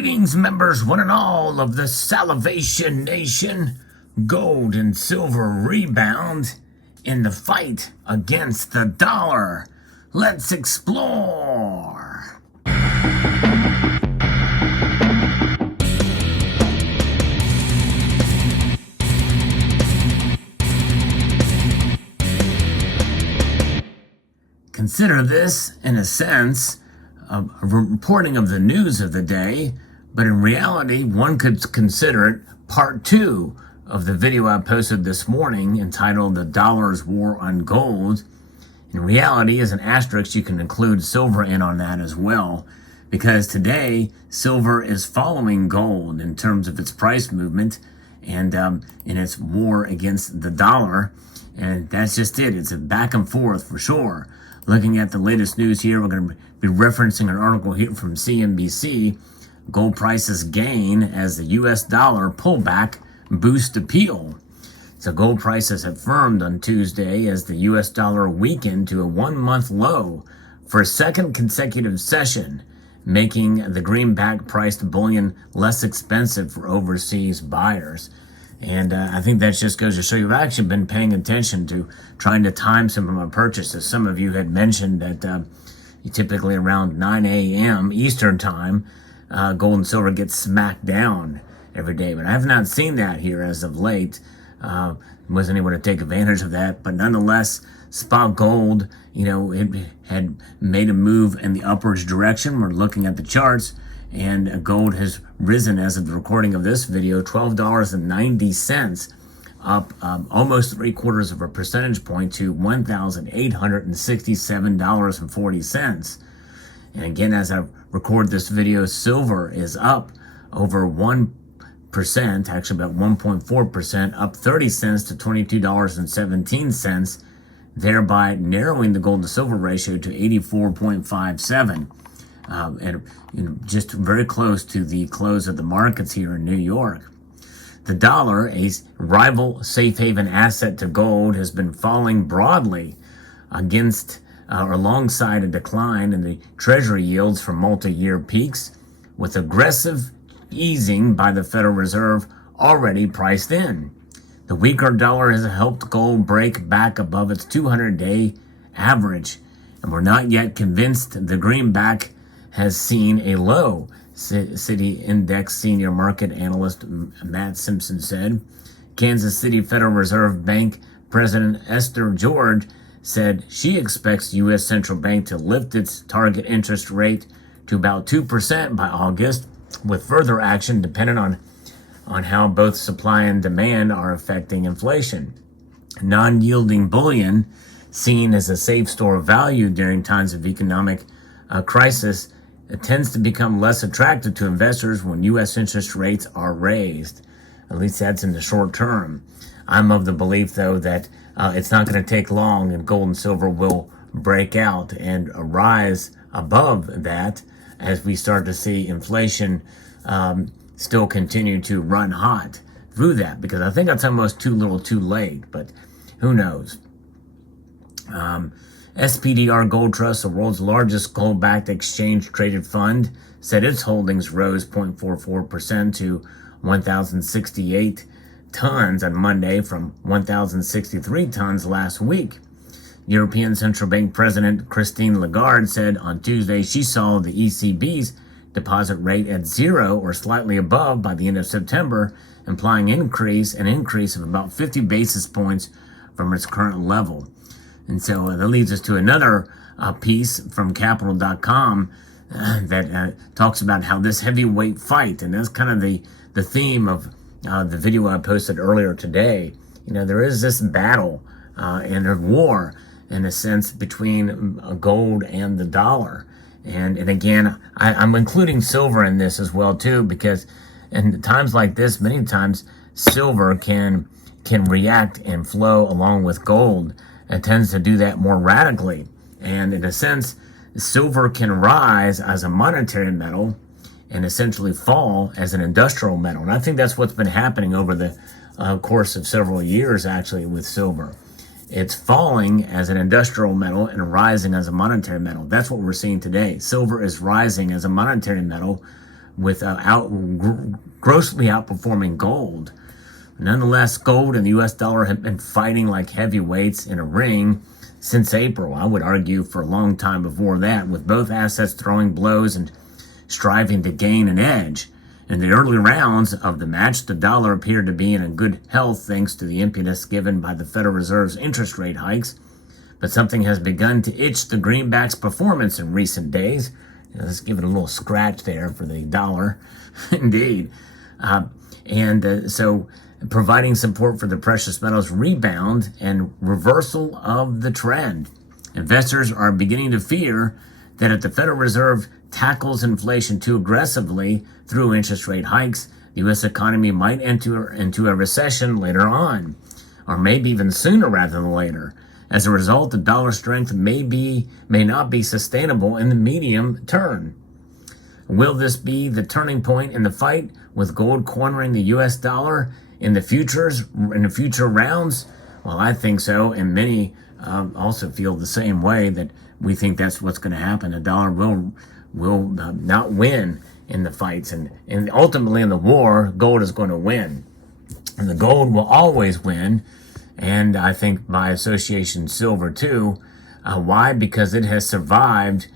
Greetings, members, one and all of the Salivation Nation. Gold and silver rebound in the fight against the dollar. Let's explore. Consider this, in a sense, a reporting of the news of the day, but in reality, one could consider it part two of the video I posted this morning entitled The Dollar's War on Gold. In reality, as an asterisk, you can include silver in on that as well, because today, silver is following gold in terms of its price movement and in its war against the dollar, and that's just it. It's a back and forth for sure. Looking at the latest news here, we're going to be referencing an article here from CNBC. Gold prices gain as the U.S. dollar pullback boosts appeal. So gold prices have firmed on Tuesday as the U.S. dollar weakened to a one-month low for a second consecutive session, making the greenback-priced bullion less expensive for overseas buyers. And I think that just goes to show you I've actually been paying attention to trying to time some of my purchases. Some of you had mentioned that typically around 9 a.m. Eastern time, gold and silver gets smacked down every day. But I have not seen that here as of late. Wasn't able to take advantage of that. But nonetheless, spot gold, it had made a move in the upwards direction. We're looking at the charts. And gold has risen as of the recording of this video, $12.90, up almost 3/4 of a percentage point to $1,867.40. And again, as I record this video, silver is up over 1%, actually about 1.4%, up 30 cents to $22.17, thereby narrowing the gold to silver ratio to 84.57. And just very close to the close of the markets here in New York. The dollar, a rival safe haven asset to gold, has been falling broadly against or alongside a decline in the treasury yields from multi-year peaks, with aggressive easing by the Federal Reserve already priced in. The weaker dollar has helped gold break back above its 200-day average, and we're not yet convinced the greenback has seen a low, City Index senior market analyst Matt Simpson said. Kansas City Federal Reserve Bank President Esther George said she expects U.S. Central Bank to lift its target interest rate to about 2% by August, with further action dependent on how both supply and demand are affecting inflation. Non-yielding bullion, seen as a safe store of value during times of economic crisis, it tends to become less attractive to investors when U.S. interest rates are raised. At least that's in the short term. I'm of the belief, though, that it's not going to take long and gold and silver will break out and rise above that as we start to see inflation still continue to run hot through that, because I think that's almost too little too late, but who knows. SPDR Gold Trust, the world's largest gold-backed exchange-traded fund, said its holdings rose 0.44% to 1,068 tons on Monday from 1,063 tons last week. European Central Bank President Christine Lagarde said on Tuesday she saw the ECB's deposit rate at zero or slightly above by the end of September, implying an increase of about 50 basis points from its current level. And so that leads us to another piece from Capital.com that talks about how this heavyweight fight, and that's kind of the theme of the video I posted earlier today. There is this battle and a war, in a sense, between gold and the dollar. And again, I'm including silver in this as well, too, because in times like this, many times silver can react and flow along with gold. It tends to do that more radically. And in a sense, silver can rise as a monetary metal and essentially fall as an industrial metal. And I think that's what's been happening over the course of several years, actually, with silver. It's falling as an industrial metal and rising as a monetary metal. That's what we're seeing today. Silver is rising as a monetary metal with grossly outperforming gold. Nonetheless, gold and the U.S. dollar have been fighting like heavyweights in a ring since April. I would argue for a long time before that, with both assets throwing blows and striving to gain an edge. In the early rounds of the match, the dollar appeared to be in a good health thanks to the impetus given by the Federal Reserve's interest rate hikes. But something has begun to itch the greenback's performance in recent days. Let's give it a little scratch there for the dollar. Indeed. So providing support for the precious metals rebound and reversal of the trend. Investors are beginning to fear that if the Federal Reserve tackles inflation too aggressively through interest rate hikes, the U.S. economy might enter into a recession later on, or maybe even sooner rather than later. As a result, the dollar strength may not be sustainable in the medium term. Will this be the turning point in the fight, with gold cornering the U.S. dollar in the future rounds? Well, I think so, and many also feel the same way, that we think that's what's going to happen. The dollar will not win in the fights, and ultimately in the war, gold is going to win, and the gold will always win. And I think by association, silver too. Why? Because it has survived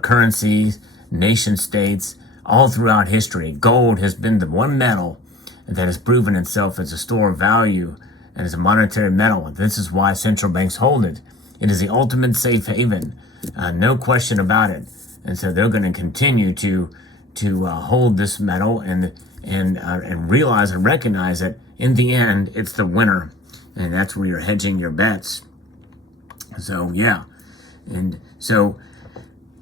currencies, nation states, all throughout history. Gold has been the one metal that has proven itself as a store of value and as a monetary metal. This is why central banks hold it. It is the ultimate safe haven, no question about it. And so they're going to continue to hold this metal and realize and recognize that in the end, it's the winner. And that's where you're hedging your bets. So, yeah. And so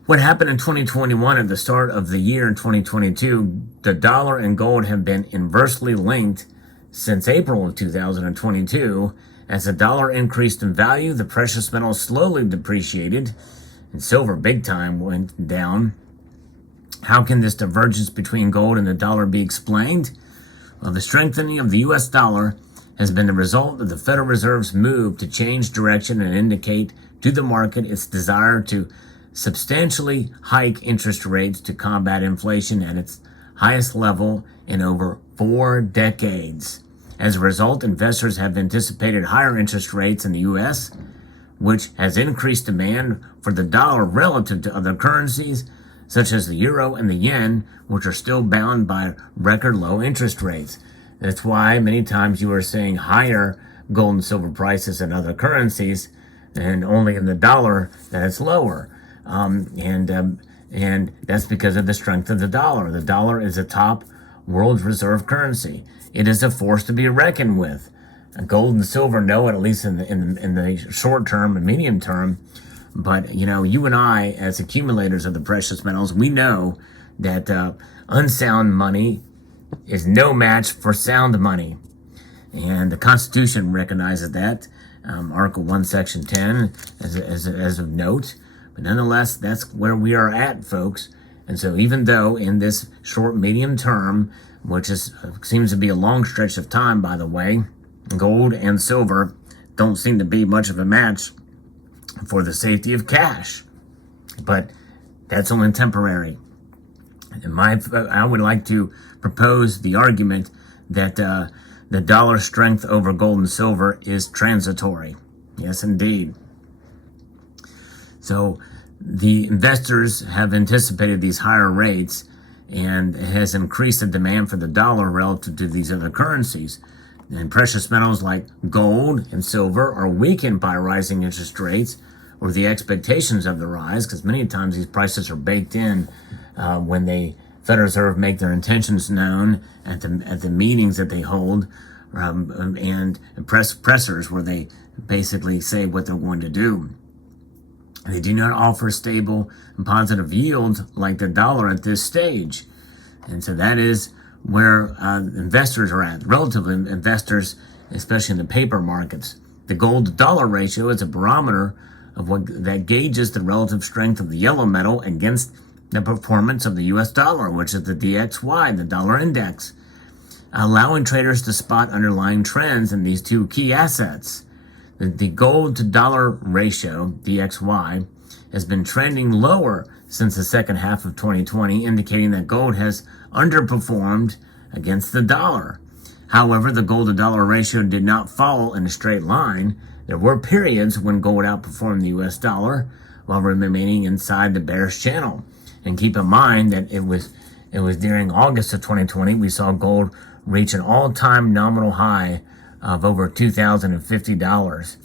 what happened in 2021 at the start of the year in 2022, the dollar and gold have been inversely linked since April of 2022. As the dollar increased in value, the precious metals slowly depreciated, and silver big time went down. How can this divergence between gold and the dollar be explained? Well, the strengthening of the U.S. dollar has been the result of the Federal Reserve's move to change direction and indicate to the market its desire to substantially hike interest rates to combat inflation at its highest level in over 4 decades. As a result, investors have anticipated higher interest rates in the U.S., which has increased demand for the dollar relative to other currencies, such as the euro and the yen, which are still bound by record low interest rates. That's why many times you are seeing higher gold and silver prices in other currencies, and only in the dollar that it's lower. And that's because of the strength of the dollar. The dollar is a top world reserve currency. It is a force to be reckoned with. Gold and silver know it, at least in the short term and medium term. But you and I, as accumulators of the precious metals, we know that unsound money is no match for sound money. And the Constitution recognizes that, Article 1, Section 10, as of note. But nonetheless, that's where we are at, folks. And so even though in this short, medium term, which seems to be a long stretch of time, by the way, gold and silver don't seem to be much of a match for the safety of cash. But that's only temporary. I would like to propose the argument that the dollar strength over gold and silver is transitory. Yes, indeed. So the investors have anticipated these higher rates, and it has increased the demand for the dollar relative to these other currencies. And precious metals like gold and silver are weakened by rising interest rates or the expectations of the rise, because many times these prices are baked in when the Federal Reserve make their intentions known at the meetings that they hold, and pressers where they basically say what they're going to do. They do not offer stable and positive yields like the dollar at this stage. And so that is where investors are at, relative investors, especially in the paper markets. The gold-to-dollar ratio is a barometer of what that gauges the relative strength of the yellow metal against the performance of the U.S. dollar, which is the DXY, the dollar index, allowing traders to spot underlying trends in these two key assets. The gold to dollar ratio, DXY, has been trending lower since the second half of 2020, indicating that gold has underperformed against the dollar. However, the gold to dollar ratio did not fall in a straight line. There were periods when gold outperformed the US dollar while remaining inside the bearish channel. And keep in mind that it was during August of 2020 we saw gold reach an all-time nominal high of over $2,050.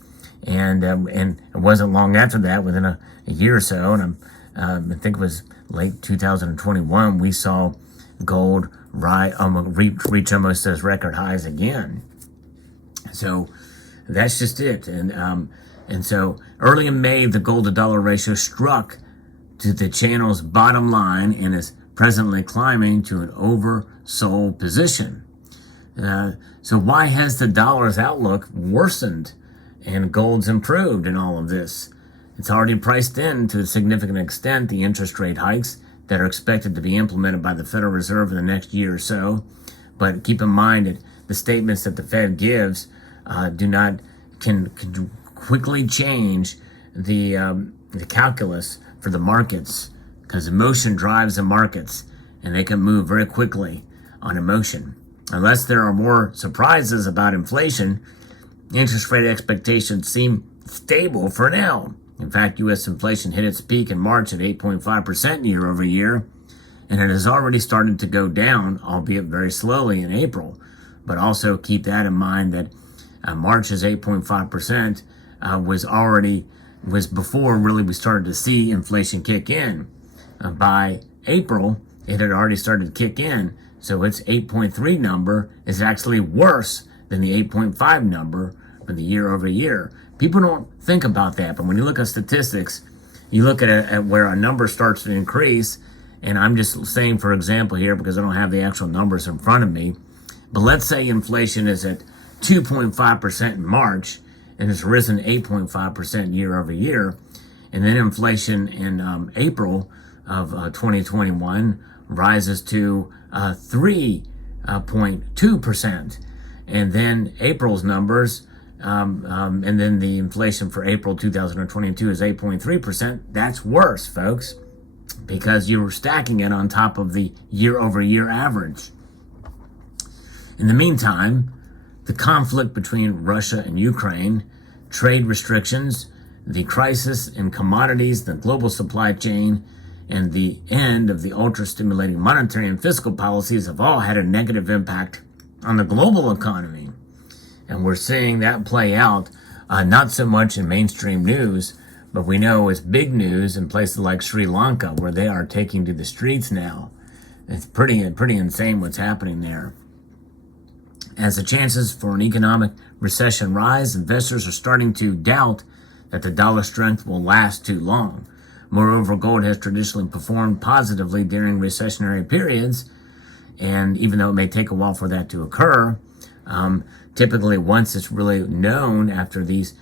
And it wasn't long after that, within a year or so, and I think it was late 2021, we saw gold reach almost those record highs again. So that's just it. And so early in May, the gold to dollar ratio struck to the channel's bottom line and is presently climbing to an oversold position. So why has the dollar's outlook worsened and gold's improved in all of this? It's already priced in to a significant extent the interest rate hikes that are expected to be implemented by the Federal Reserve in the next year or so. But keep in mind that the statements that the Fed gives can quickly change the calculus for the markets, because emotion drives the markets, and they can move very quickly on emotion. Unless there are more surprises about inflation, interest rate expectations seem stable for now. In fact, U.S. inflation hit its peak in March at 8.5% year over year, and it has already started to go down, albeit very slowly, in April. But also keep that in mind that March's 8.5% was before really we started to see inflation kick in. By April, it had already started to kick in, so its 8.3 number is actually worse than the 8.5 number for the year over year. People don't think about that, but when you look at statistics, you look at where a number starts to increase, and I'm just saying for example here because I don't have the actual numbers in front of me, but let's say inflation is at 2.5% in March and has risen 8.5% year over year, and then inflation in April of 2021 rises to 3.2%, and then April's numbers, and then the inflation for April 2022 is 8.3%. That's worse, folks, because you were stacking it on top of the year-over-year average. In the meantime, the conflict between Russia and Ukraine, trade restrictions, the crisis in commodities, the global supply chain, and the end of the ultra-stimulating monetary and fiscal policies have all had a negative impact on the global economy. And we're seeing that play out, not so much in mainstream news, but we know it's big news in places like Sri Lanka, where they are taking to the streets now. It's pretty insane what's happening there. As the chances for an economic recession rise, investors are starting to doubt that the dollar strength will last too long. Moreover, gold has traditionally performed positively during recessionary periods, and even though it may take a while for that to occur, typically once it's really known after these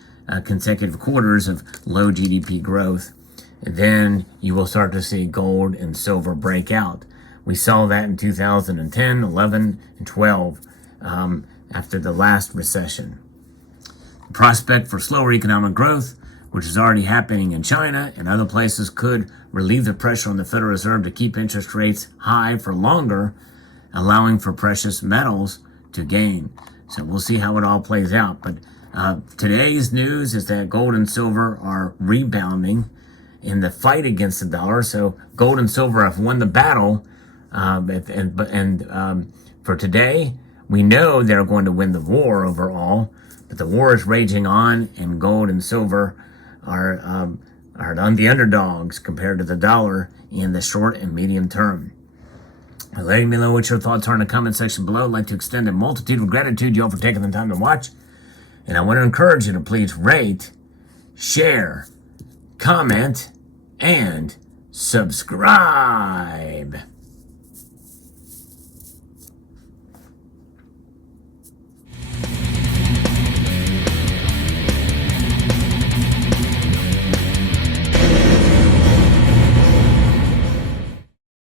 consecutive quarters of low GDP growth, then you will start to see gold and silver break out. We saw that in 2010, 11, and 12 after the last recession. The prospect for slower economic growth, which is already happening in China and other places, could relieve the pressure on the Federal Reserve to keep interest rates high for longer, allowing for precious metals to gain. So we'll see how it all plays out. But today's news is that gold and silver are rebounding in the fight against the dollar. So gold and silver have won the battle. For today, we know they're going to win the war overall. But the war is raging on, and gold and silver are on the underdogs compared to the dollar in the short and medium term. Letting me know what your thoughts are in the comment section below. I'd like to extend a multitude of gratitude to you all for taking the time to watch. And I want to encourage you to please rate, share, comment, and subscribe.